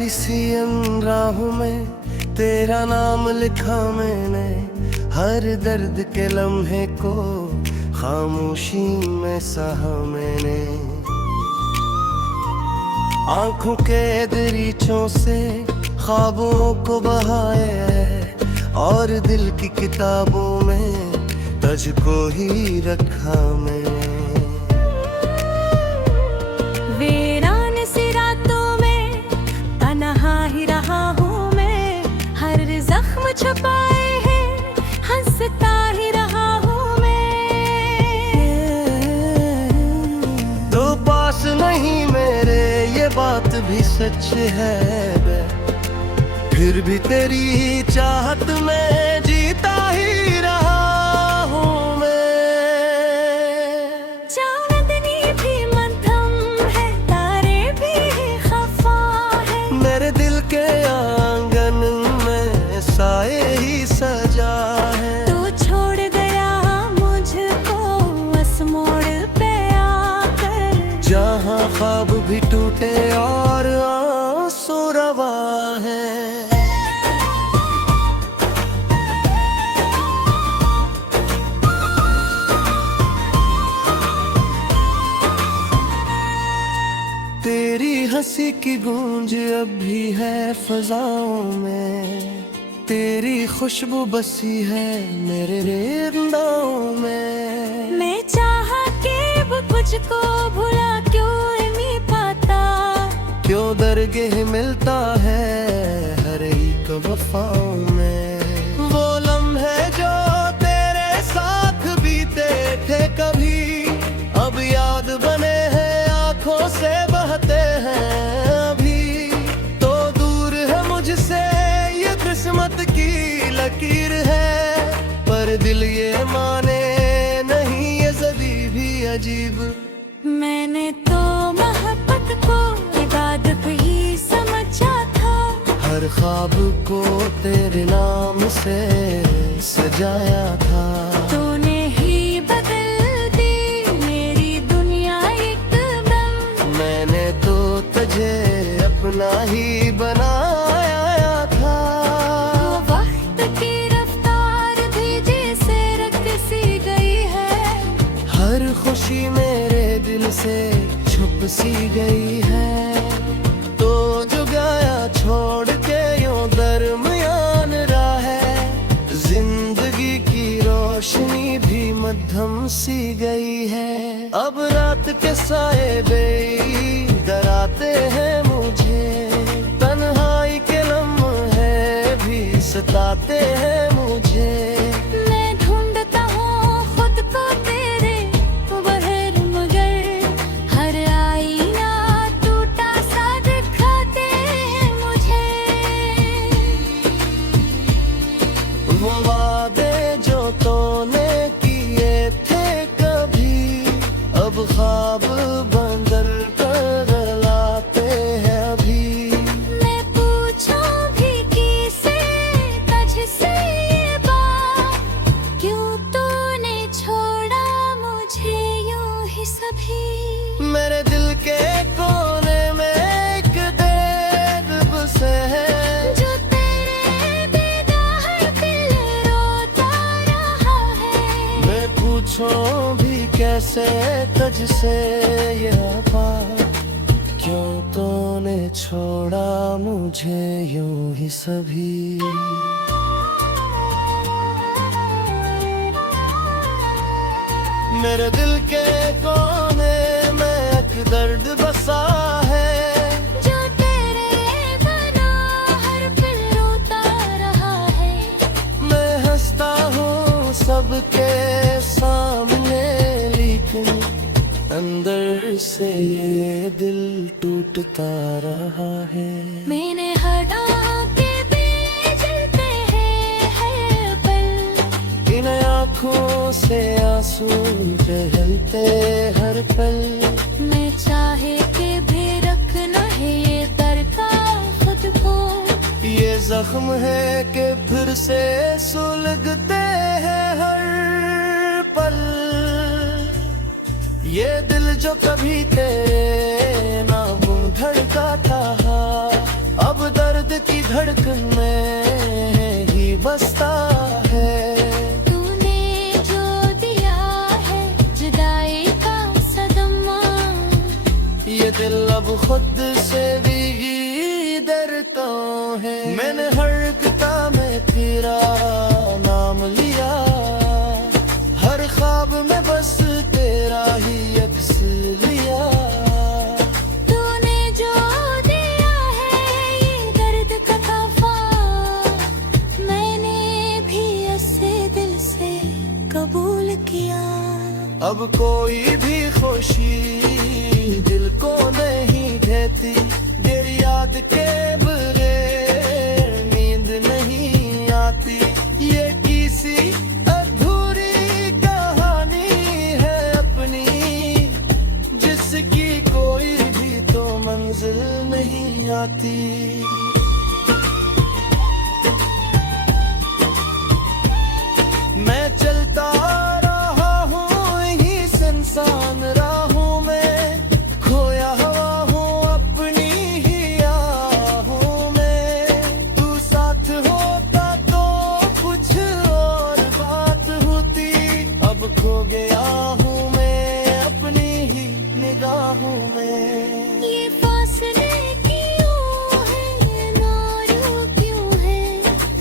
काली सी इन राहों में तेरा नाम लिखा मैंने, हर दर्द के लम्हे को खामोशी में सहा मैंने। आंखों के दरीचों से ख्वाबों को बहाया है और दिल की किताबों में तुझको ही रखा मैंने। वीरान सी रातों में तन्हा ही रहा हूँ मैं, हर जख्म छुपाए है हंसता ही रहा हूँ मैं। तो पास नहीं मेरे ये बात भी सच है बे, फिर भी तेरी ही चाहत में जीता ही रहा हूँ मैं। चांदनी भी मध्यम है, तारे भी खफा है, मेरे दिल के आंगन में साए ही सजा है। तू छोड़ गया मुझको बस मोड़ पे आकर, जहाँ ख्वाब भी टूटे और आंसू रवा है। तेरी हंसी की गूंज अब भी है फजाओं में, तेरी खुशबू बसी है मेरे रिंदाओं में। मैं चाहा के वो तुझको भुला क्यों नहीं पाता, क्यों दरगह मिलता है हर एक वफाओं में। वो लम्हे जो तेरे साथ बीते थे कभी, अब याद बने हैं आंखों से बहते हैं अभी। तो दूर है मुझसे ये किस्मत की लकीर है, पर दिल ये माने नहीं ये ज़दी भी अजीब। मैंने तो मोहब्बत को इबादत ही समझा था, हर ख्वाब को तेरे नाम से सजाया था। तूने ही बदल दी मेरी दुनिया एकदम, मैंने तो तुझे अपना ही बनाया था। वो वक्त की रफ्तार भी जैसे रक्त सी गई है, हर खुशी मेरे दिल से छुप सी गई है। तो जो गया छोड़ के यूं दरमियान राह है, जिंदगी की रोशनी भी मध्यम सी गई है। अब रात के साए बेदराते हैं मुझे, तन्हाई के लम्हे भी सताते हैं मुझे। मैं ढूंढता हूँ खुद को तेरे बहर, मगर हर आईना टूटा सा दिखाते हैं मुझे। वो वादे जो तूने किए थे कभी, अब ख्वाब बंदर कर लाते हैं अभी। मैं पूछूं भी किसे तुझसे ये बात, क्यों तूने छोड़ा मुझे यूं ही सभी। मेरे दिल के कोने में एक दर्द बसे है, जो तेरे बिना हर दिल रोता रहा है। मैं पूछूं भी कैसे तुझसे ये बात, क्यों तूने छोड़ा मुझे यूं ही सभी। मेरे दिल के कोने में एक दर्द बसा है, जो तेरे बिना हर दिल रोता रहा है। मैं हंसता हूँ सबके सामने, लेकिन अंदर से ये दिल टूटता रहा है। मैंने हटा के भी जलते हैं हर पल, इन आँखों से आंसू बहते हर पल। मैं चाहे के भी रखना है ये दरका खुद को, ये जख्म है कि फिर से सुलगते हैं हर पल। ये दिल जो कभी तेरे नाम धड़का था, अब धड़कन में ही बसता है। तूने जो दिया है जुदाई का सदमा, ये दिल अब खुद से भी डरता है। मैंने हर किताब में तेरा नाम लिया, हर ख्वाब में बस तेरा ही अक्स लिया। तूने जो दिया है ये दर्द का तोहफा, मैंने भी ऐसे दिल से कबूल किया। अब कोई भी खुशी दिल को नहीं देती, तेरी याद के बगैर नींद नहीं आती। ये किसी अधूरी कहानी है अपनी, जिसकी कोई भी तो मंजिल नहीं आती। मैं चलता रहा हूँ यही सुनसान राहों में, खोया हुआ हूँ अपनी ही आहों में। तू साथ होता तो कुछ और बात होती, अब खो गया हूँ मैं अपनी ही निगाहों में। ये फासले क्यों है नारू क्यों है,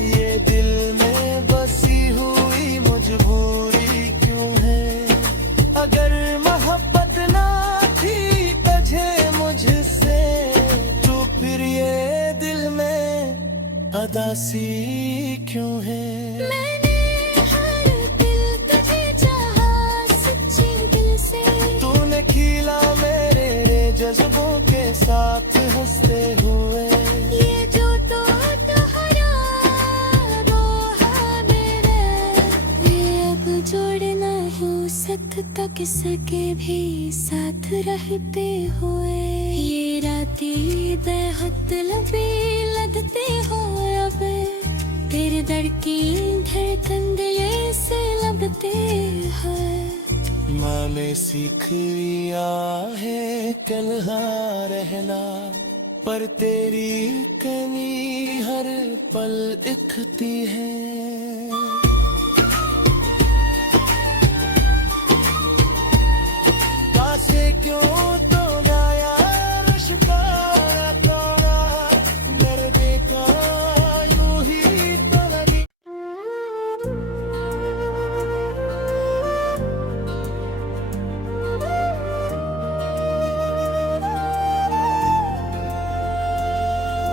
ये दिल में बसी हुई मजबूरी क्यों है। अगर मोहब्बत ना थी तुझे मुझसे, तो फिर ये दिल में अदासी क्यों है। मैंने हर दिल तुझे चाहा सच्चे दिल से। तूने खिला मेरे जज्बों के साथ हंसते हुए। ये जो तो तुम्हारा रोहा मेरा, ये अब जोड़ ना हो सकता किसके भी साथ रहते हुए। ये रातें बेहद लंबी लगती हो अब, तेरे दर की धड़कन दिल से लगते हैं। माँ ने सीख लिया है तन्हा रहना, पर तेरी कमी हर पल दिखती है। कासे क्यों तो गाया रुश्का तोड़ा, दर्द का यूं ही तो लगी।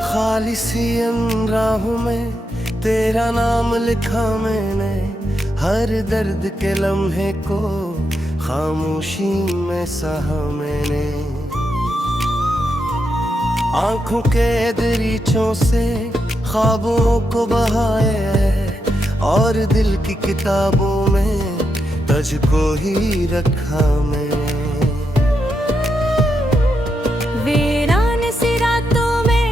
खालिसी राहों में तेरा नाम लिखा मैंने, हर दर्द के लम्हे को खामोशी में सहा मैंने। आंखों के दरीचों से ख्वाबों को बहाया है, और दिल की किताबों में तुझको ही रखा मैंने। वीरान सी रातों में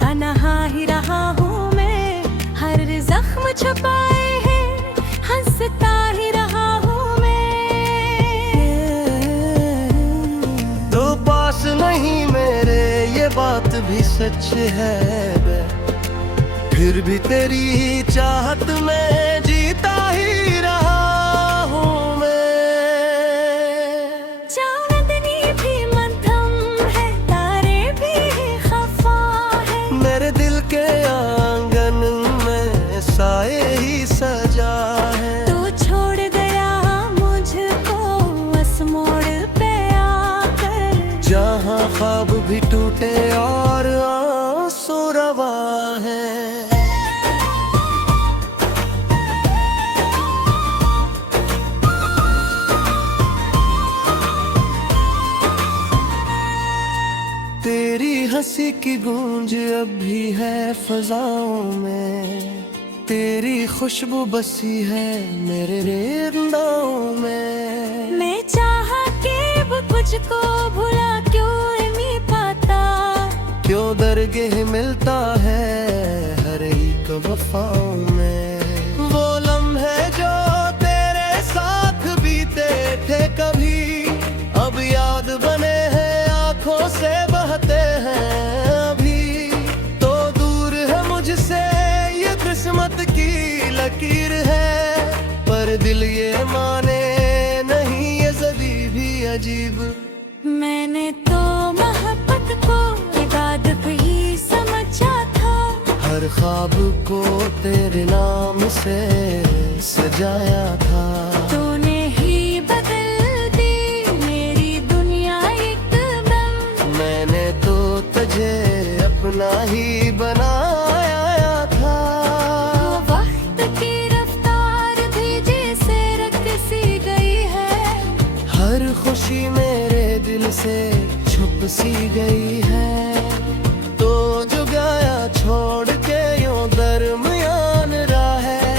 तन्हा ही रहा हूँ मैं, हर जख्म छुपाए है हंसता ही रहा हूँ मैं। तो पास नहीं मेरे ये बात भी सच है बे, फिर भी तेरी ही चाहत में जीता ही रहा हूँ मैं। चांदनी भी मध्यम है, तारे भी खफा है, मेरे दिल के आंगन में साए ही सजा है। तू छोड़ गया मुझको बस मोड़ पे आकर, जहाँ ख्वाब भी टूटे और आंसू रवा है। तेरी हंसी की गूंज अब भी है फजाओं में, तेरी खुशबू बसी है मेरे रिंदाओं में। मैं चाहा के वो तुझको भुला क्यों नहीं पाता, क्यों दरगह मिलता है हर एक वफाओं में। वो लम्हे जो तेरे साथ बीते थे कभी, अब याद बने हैं आंखों से बहते हैं अभी। तो दूर है किस्मत की लकीर है, पर दिल ये माने नहीं, ये ज़दी भी अजीब। मैंने तो मोहब्बत को इबादत ही समझा था, हर ख्वाब को तेरे नाम से सजाया था। तूने ही बदल दी मेरी दुनिया एकदम, मैंने तो तुझे अपना ही बनाया था। वो वक्त की रफ्तार भी जैसे रक्त सी गई है, हर खुशी मेरे दिल से छुप सी गई है। तो जो गया छोड़ के यूं दरमियान राह है,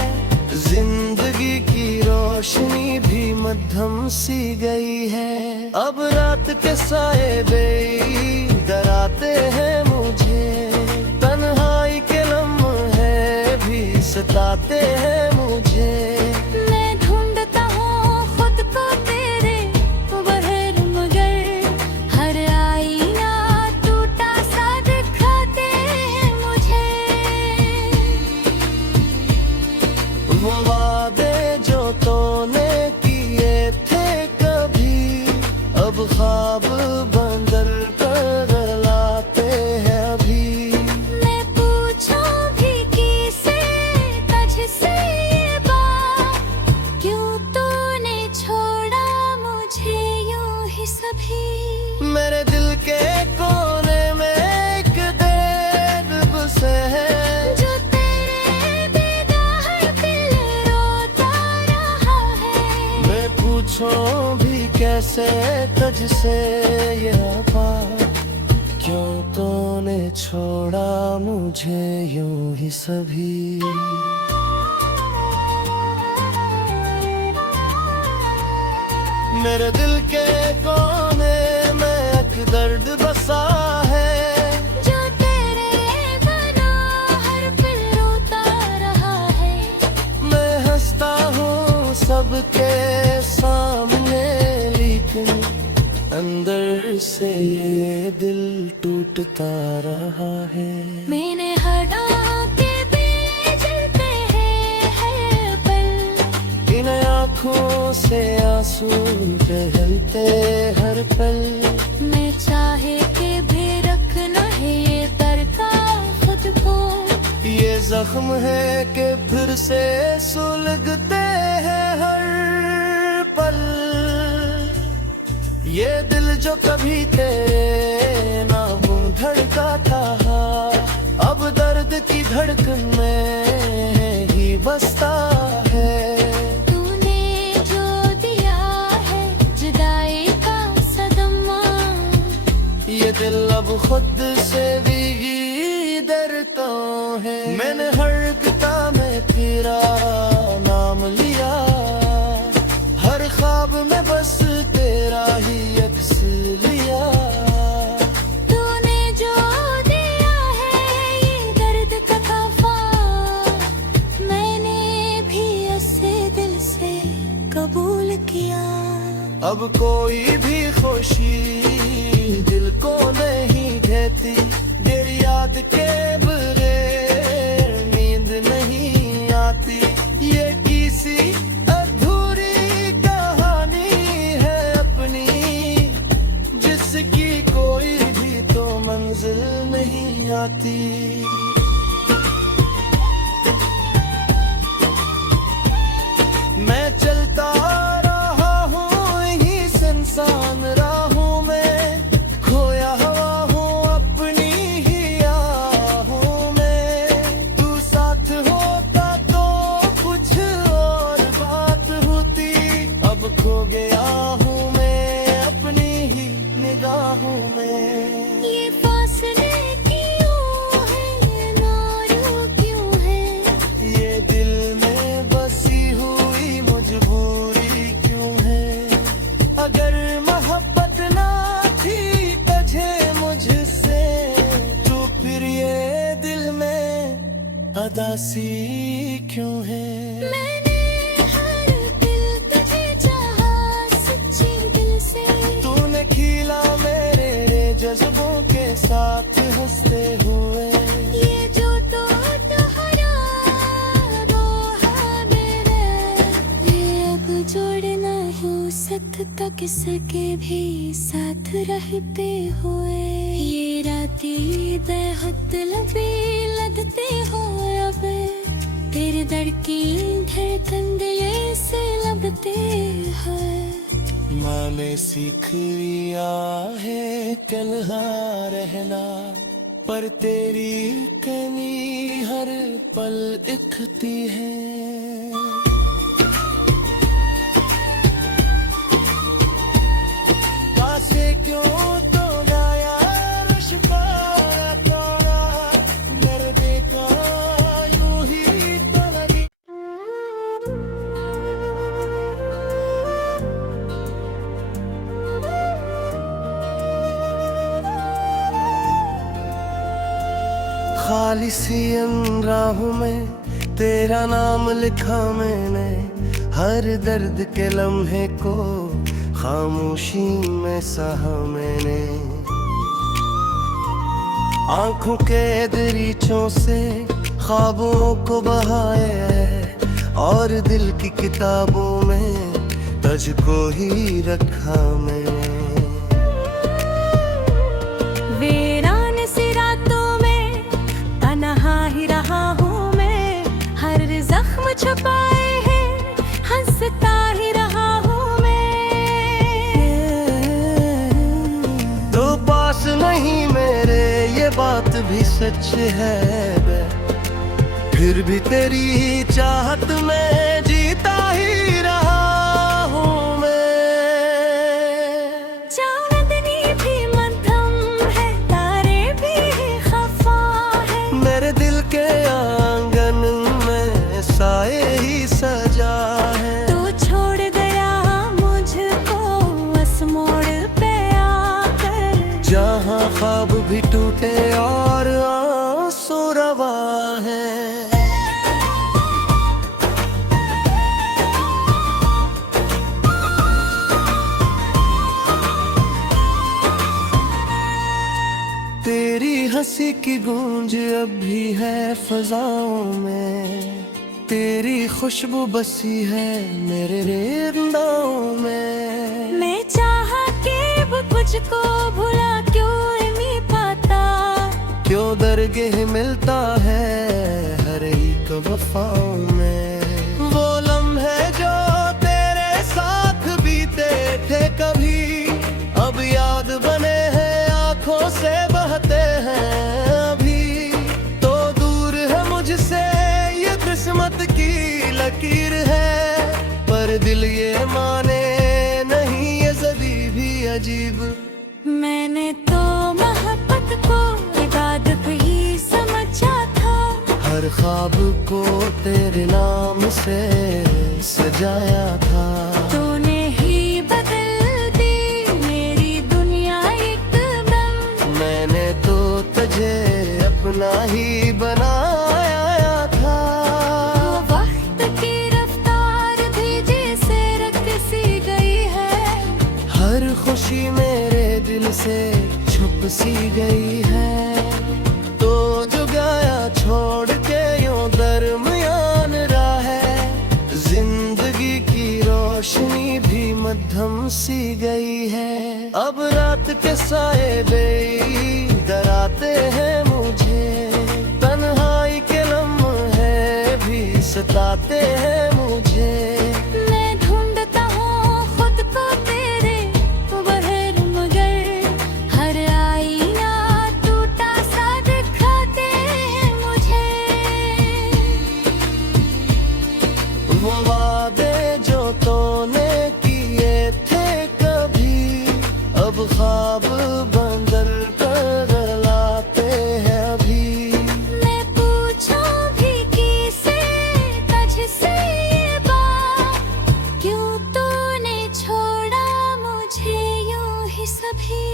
जिंदगी की रोशनी भी मध्यम सी गई है। अब रात के साए बेदराते हैं मुझे, तन्हाई के लम्हे भी सताते हैं मुझे। मैं ढूंढता हूँ खुद को तेरे बहर, मगर हर आईना टूटा सा दिखाते हैं मुझे। वो वादे जो तूने किए थे कभी, अब ख्वाब बंदर कर लाते हैं अभी। मैं पूछूं भी किसे तुझसे ये बात, क्यों तूने छोड़ा मुझे यूं ही सभी। मेरे दिल के कोने में एक दर्द बसे है, जो तेरे बिना हर दिल रोता रहा है। मैं पूछूं भी कैसे तुझसे ये बात, क्यों तूने छोड़ा मुझे यूं ही सभी। मेरे दिल के कोने में एक दर्द बसा है, जो तेरे बिना हर दिल रोता रहा है। मैं हंसता हूँ सबके सामने, लेकिन अंदर से ये दिल टूटता रहा है। मैंने हटाओ के भी जलते हैं पल, इन आँखों से आंसू बहते हर पल। मैं चाहे के भी रखना है ये दर्द खुद को। ये जख्म है कि फिर से सुलगते हैं हर पल। ये दिल जो कभी तेरे नाम धड़का था, अब दर्द की धड़कन में ही बसता है। तूने जो दिया है जुदाई का सदमा, ये दिल अब खुद से भी डरता है। मैंने हर किता में तेरा नाम लिया, हर ख्वाब में बस तेरा ही अक्स लिया। तूने जो दिया है ये दर्द का तोहफा, मैंने भी ऐसे दिल से कबूल किया। अब कोई भी खुशी दिल को नहीं देती, तेरी याद के बगैर नींद नहीं आती। ये किसी अधूरी कहानी है अपनी, जिसकी कोई भी तो मंजिल नहीं आती। मैं चलता रहा हूँ यही सुनसान राहों में, खोया हुआ हूँ अपनी ही आहों में। तू साथ होता तो कुछ और बात होती, अब खो गया हूँ मैं अपनी ही निगाहों में। ये फासले क्यों है नारू क्यों है, ये दिल में बसी हुई मजबूरी क्यों है। अगर मोहब्बत ना थी तुझे मुझसे, तो फिर ये दिल में अदासी क्यों है। मैंने हर दिल तुझे चाहा सच्चे दिल से। तूने खिला मेरे जज्बों के साथ हंसते हुए। ये जो तो दोहरा तक सके भी साथ रहते हुए। ये रातें बेहतलबी लगते हो अब, तेरे दर की धड़कन दिल से लगते हैं। माँ ने सीख लिया है तन्हा रहना, पर तेरी कमी हर पल दिखती है। कासे क्यों तो गाया रिश्ता तोड़ा, दर्द का यूं ही तो लगी। खालिसी राहों में तेरा नाम लिखा मैंने, हर दर्द के लम्हे को खामोशी में सहा मैंने। आंखों के दरीचों से ख्वाबों को बहाया है, और दिल की किताबों में तुझको ही रखा मैंने। वीरान सी रातों में तन्हा ही रहा हूँ मैं, हर जख्म छुपाए है हंसता ही रहा हूँ मैं। तो पास नहीं मेरे ये बात भी सच है बे, फिर भी तेरी ही चाहत में जीता ही रहा हूँ मैं। चांदनी भी मध्यम है, तारे भी खफा है, मेरे दिल के आंगन में साए ही सजा है। तू छोड़ गया मुझको बस मोड़ पे आकर, जहाँ ख्वाब भी टूटे और आंसू रवा है। तेरी हंसी की गूंज अब भी है फजाओं में, तेरी खुशबू बसी है मेरे रिंदाओं में। मैं चाहा के वो तुझको भुला क्यों नहीं पाता, क्यों दरगह मिलता है हर एक वफाओं में। वो लम्हे जो तेरे साथ बीते थे कभी, अब याद बने हैं आंखों से बहते हैं अभी। तो दूर है मुझसे ये किस्मत की लकीर है, पर दिल ये माने नहीं ये ज़दी भी अजीब। मैंने तो मोहब्बत को इबादत ही समझा था, हर ख्वाब को तेरे नाम से सजाया था। तूने ही बदल दी मेरी दुनिया एकदम, मैंने तो तुझे अपना ही बनाया था। वो वक्त की रफ्तार भी जैसे रक्त सी गई है, हर खुशी मेरे दिल से छुप सी गई है। तो जो गाया छोड़ के यूं दरमियान राह है, जिंदगी की रोशनी भी मध्यम सी गई है। अब रात के साए बेदराते हैं मुझे, तन्हाई के लम्हे भी सताते हैं मुझे। मैं ढूंढता हूँ खुद को तेरे बहर, मगर हर आईना टूटा सा दिखाते हैं मुझे। वो वादे जो तूने किए थे कभी, अब ख्वाब बंदर कर लाते हैं अभी। मैं पूछूं भी किसे तुझसे ये बात, क्यों तूने छोड़ा मुझे यूं ही सभी।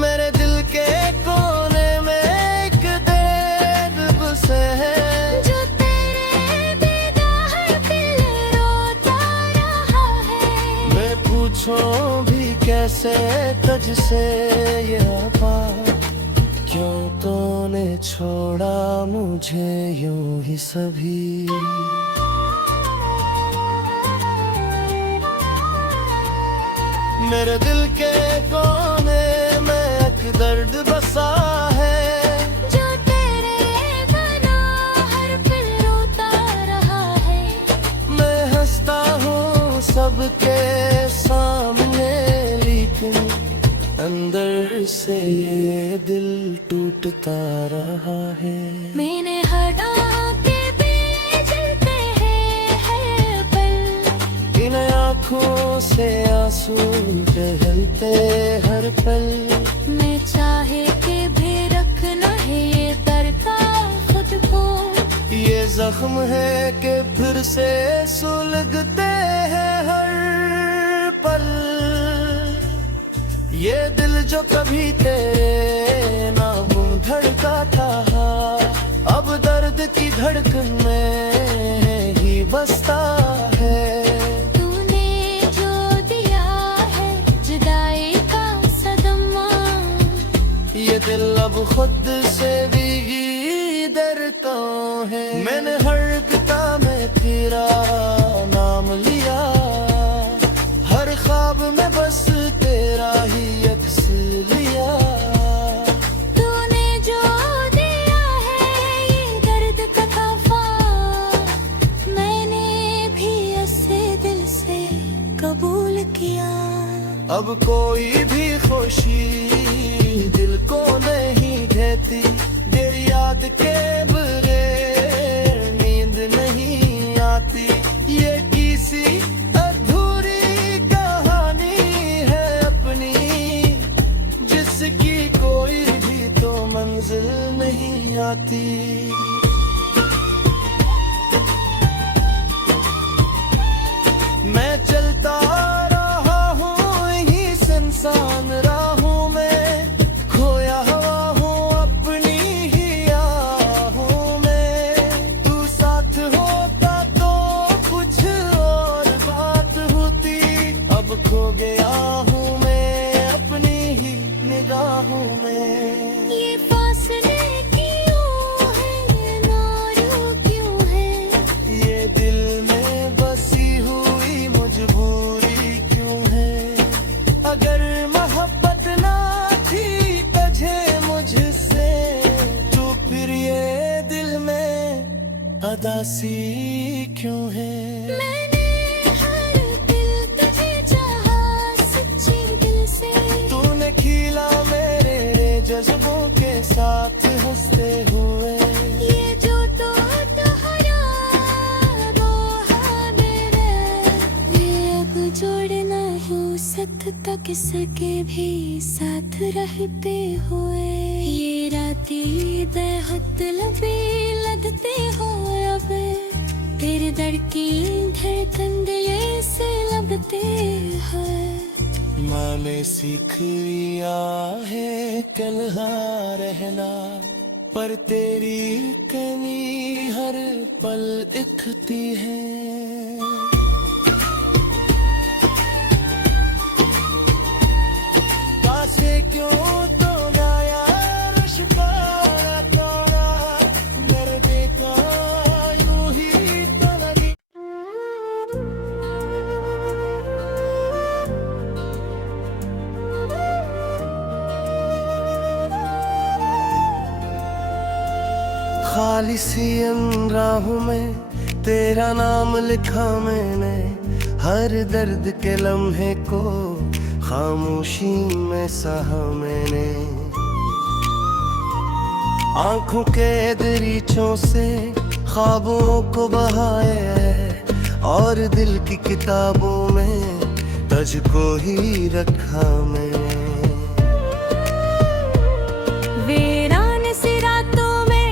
मेरे दिल के कोने में एक दर्द बसे है, जो तेरे बिना हर दिल रोता रहा है। मैं पूछूं भी कैसे तुझसे ये बात, क्यों तूने छोड़ा मुझे यूं ही सभी। मेरे दिल के कोने में एक दर्द बसा है, जो तेरे बना हर पल रोता रहा है। मैं हंसता हूँ सबके सामने, लेकिन अंदर से ये दिल टूटता रहा है। मैंने हटा के भी जलते हैं हर पल, इन आँखों से आंसू बहते हर पल। मैं चाहे के भी रखना है ये दर्द खुद को। ये जख्म है कि फिर से सुलगते हैं हर पल। ये दिल जो कभी तेरे नामों धड़का था, अब दर्द की धड़कन में ही बसता है। तूने जो दिया है जुदाई का सदमा, ये दिल अब खुद से भी डरता है। मैंने हर किताब में तेरा नाम लिया, हर ख्वाब में बस तेरा ही अक्स लिया। तूने जो दिया है ये दर्द का तोहफा, मैंने भी ऐसे दिल से कबूल किया। अब कोई भी खुशी दिल को नहीं देती, तेरी याद के बगैर नींद नहीं आती। ये किसी अधूरी कहानी है अपनी, जिसकी कोई भी तो मंजिल नहीं आती। मैं चलता रहा हूँ यही सुनसान राहों में, खोया हुआ हूँ अपनी ही आहों में। तू साथ होता तो कुछ और बात होती, अब खो गया हूँ मैं अपनी ही निगाहों में। ये फासले क्यों है, ये नारू क्यों है, ये दिल में बसी हुई मजबूरी क्यों है। अगर मोहब्बत ना थी तुझे मुझसे, तो फिर ये दिल में अदासी क्यों है। मैंने हर दिल तुझे चाहा सच्चे दिल से। तूने खिला मेरे जज्बों के साथ हंसते हुए। ये जो तो दोहरा वो मेरे, ये अब जोड़ ना हो सकता किसके भी साथ रहते हुए। ये रातें बेहद लंबी लगते हो अब, तेरे दर की धड़कन दिल से लगते हैं। माँ ने सीख लिया है कलहा रहना, पर तेरी कमी हर पल दिखती है। कासे क्यों तो गाया रुश्का तोड़ा, मेरे देखा यूं ही तो लगी। खाली सी इन राहों में तेरा नाम लिखा मैंने, हर दर्द के लम्हे को खामोशी में सहा मैंने। आंखों के दरीचों से ख्वाबों को बहाया है, और दिल की किताबों में तुझको ही रखा मैंने। वीरान सी रातों में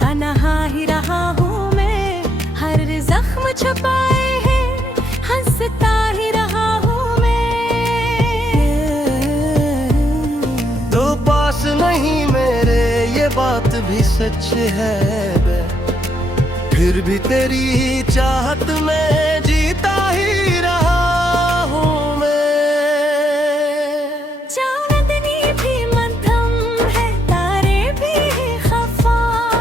तन्हा ही रहा हूँ मैं, हर जख्म छुपाए है हंसता ही रहा हूँ मैं। तो पास नहीं मेरे ये बात भी सच है बे, फिर भी तेरी ही चाहत में जीता ही रहा हूँ मैं। चांदनी भी मध्यम है, तारे भी खफा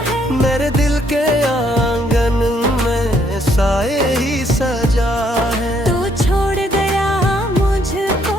है, मेरे दिल के आंगन में साए ही सजा है। तू छोड़ गया मुझको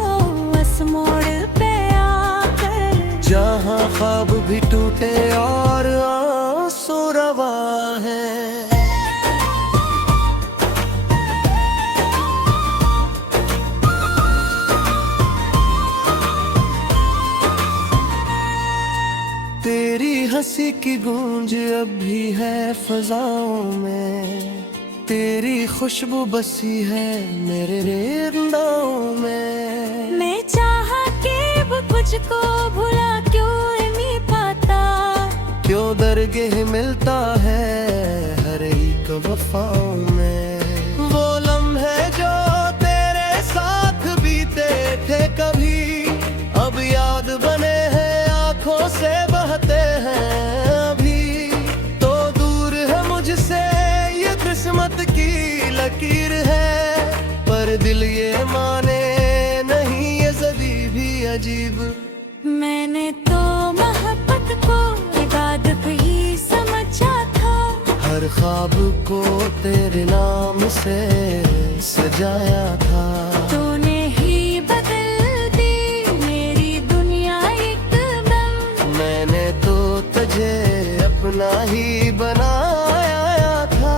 गूंज अब भी है फजाओं में, तेरी खुशबू बसी है मेरे रिंदाओं में। मैं चाहा के वो तुझको भुला क्यों नहीं पाता, क्यों दरगह मिलता है हर एक वफाओं में। वो लम्हे जो तेरे साथ बीते थे कभी, अब याद बने हैं आंखों से बहते हैं अभी। तो दूर है मुझसे ये किस्मत की लकीर है, पर दिल ये माने नहीं ये ज़दी भी अजीब। मैंने तो मोहब्बत को इबादत ही समझा था, हर ख्वाब को तेरे नाम से सजाया था। तूने ही बदल दी मेरी दुनिया एकदम, मैंने तो तुझे अपना ही बनाया था।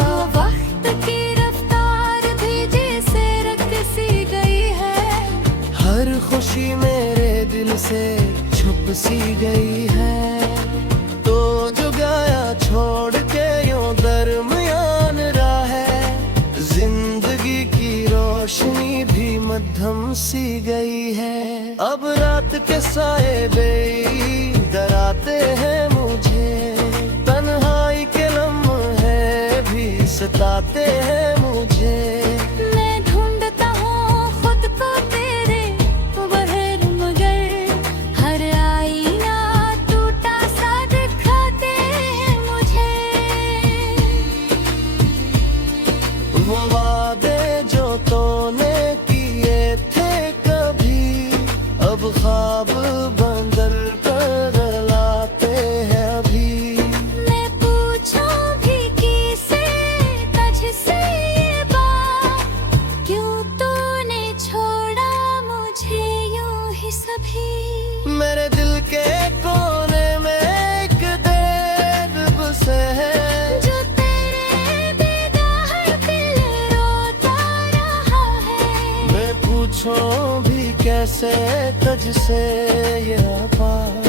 वो वक्त की रफ्तार भी जैसे रक्त सी गई है, हर खुशी मेरे दिल से छुप सी गई है। तो जो गया छोड़ के यूं दरमियान राह है, जिंदगी की रोशनी भी मध्यम सी गई है। अब रात के साए बेदराते हैं मुझे, तन्हाई के लम्हे भी सताते हैं मुझे। मैं ढूंढता हूँ खुद को तेरे बहर, मगर हर आईना टूटा सा दिखाते हैं मुझे। वो वादे जो तूने किए थे कभी, अब ख्वाब बंदर कर लाते हैं अभी। मैं पूछूं भी किसे तुझसे ये बात, क्यों तूने छोड़ा मुझे यूं ही सभी। मेरे दिल के कोने में एक देर बसे है, जो तेरे बिना हर दिल रोता रहा है। मैं पूछूं भी कैसे तुझसे ये बात,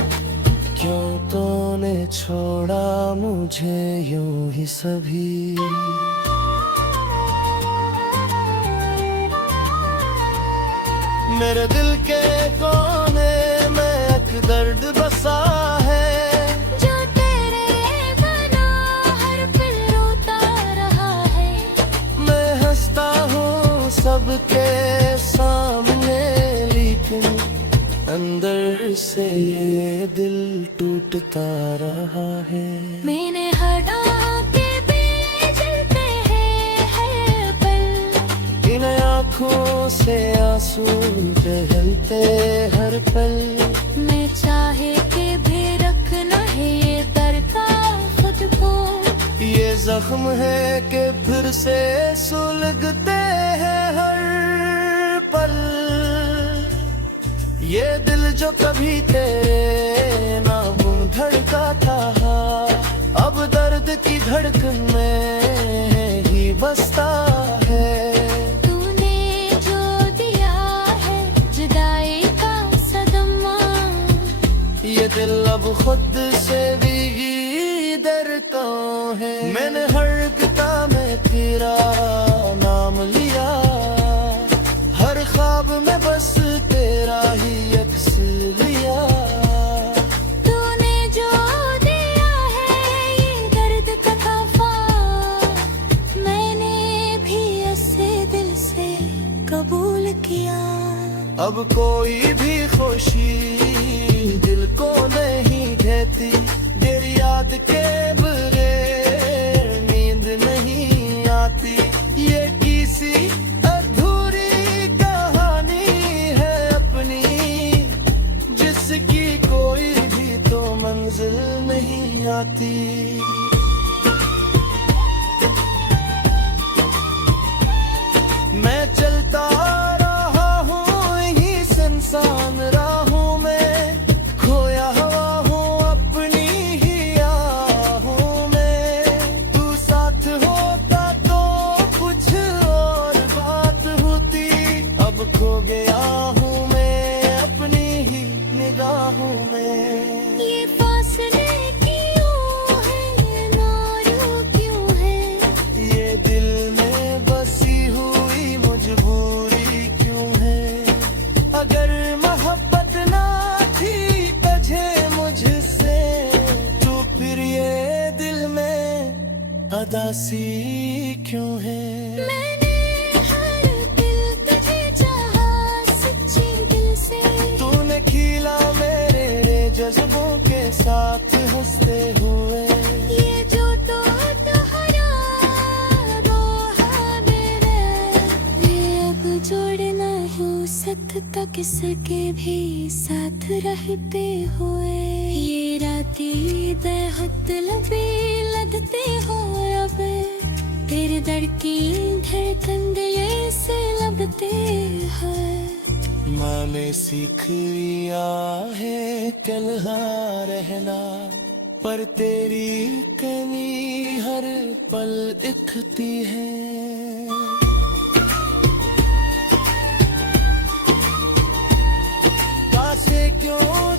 क्यों तूने छोड़ा मुझे यूं ही सभी। मेरे दिल के कोने में एक दर्द बसा है, जो तेरे बिना हर दिल रोता रहा है। मैं हंसता हूँ सबके सामने, लेकिन अंदर से ये दिल टूटता रहा है। मैंने हटा के भी जलते हैं पल, इन आँखों से आंसू बहते हर पल। मैं चाहे के भी रखना है ये दर्द का खुद को। ये जख्म है कि फिर से सुलगते हैं हर पल। ये दिल जो कभी तेरे नाम धड़का था, अब दर्द की धड़कन में ही बसता है। तूने जो दिया है जुदाई का सदमा, ये दिल अब खुद से भी डरता है। मैंने हर किताब में तेरा नाम लिया, हर ख्वाब में बस तेरा ही अक्स लिया। तूने जो दिया है ये दर्द का तोहफा, मैंने भी ऐसे दिल से कबूल किया। अब कोई भी खुशी दिल को नहीं देती, तेरी याद के बगैर नींद नहीं आती। ये किसी अधूरी कहानी है अपनी, जिसकी कोई भी तो मंजिल नहीं आती। मैं चलता रहा हूँ यही सुनसान राहों में, खोया हुआ हूँ अपनी ही आहों हंसते हुए। ये जो तो तुम्हारा रोहा मेरे, ये अब जोड़ ना हो सकता किसके भी साथ रहते हुए। ये रातें बेहद लगते हो अब, तेरे दर की धड़कन दिए से लगते हैं। माँ ने सीख लिया है कन्हा रहना, पर तेरी कमी हर पल दिखती है। कासे क्यों